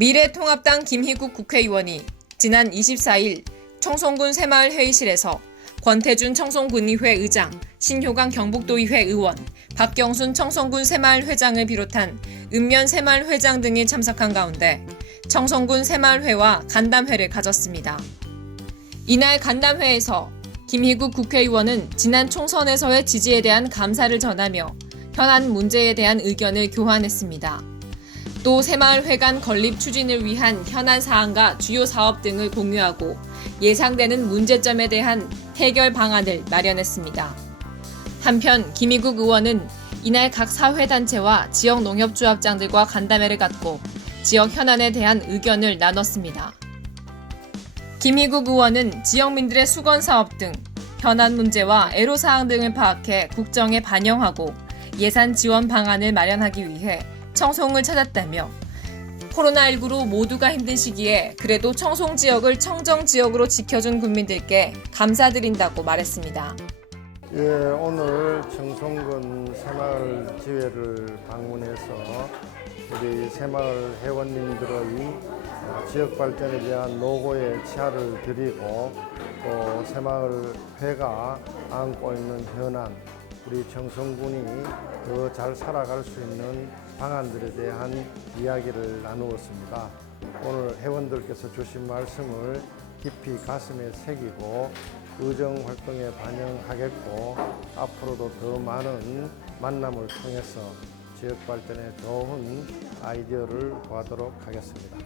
미래통합당 김희국 국회의원이 지난 24일 청송군 새마을 회의실에서 권태준 청송군의회 의장, 신효강 경북도의회 의원, 박경순 청송군 새마을 회장을 비롯한 읍면 새마을 회장 등이 참석한 가운데 청송군 새마을회와 간담회를 가졌습니다. 이날 간담회에서 김희국 국회의원은 지난 총선에서의 지지에 대한 감사를 전하며 현안 문제에 대한 의견을 교환했습니다. 또 새마을회관 건립 추진을 위한 현안 사항과 주요 사업 등을 공유하고 예상되는 문제점에 대한 해결 방안을 마련했습니다. 한편 김희국 의원은 이날 각 사회단체와 지역 농협조합장들과 간담회를 갖고 지역 현안에 대한 의견을 나눴습니다. 김희국 의원은 지역민들의 수건 사업 등 현안 문제와 애로사항 등을 파악해 국정에 반영하고 예산 지원 방안을 마련하기 위해 청송을 찾았다며 코로나19로 모두가 힘든 시기에 그래도 청송 지역을 청정 지역으로 지켜준 국민들께 감사드린다고 말했습니다. 예, 오늘 청송군 새마을 지회를 방문해서 우리 새마을 회원님들의 어, 지역 발전에 대한 노고에 치아를 드리고 또 새마을 회가 안고 있는 현안 우리 청송군이 더 잘 살아갈 수 있는 방안들에 대한 이야기를 나누었습니다. 오늘 회원들께서 주신 말씀을 깊이 가슴에 새기고 의정 활동에 반영하겠고 앞으로도 더 많은 만남을 통해서 지역 발전에 좋은 아이디어를 구하도록 하겠습니다.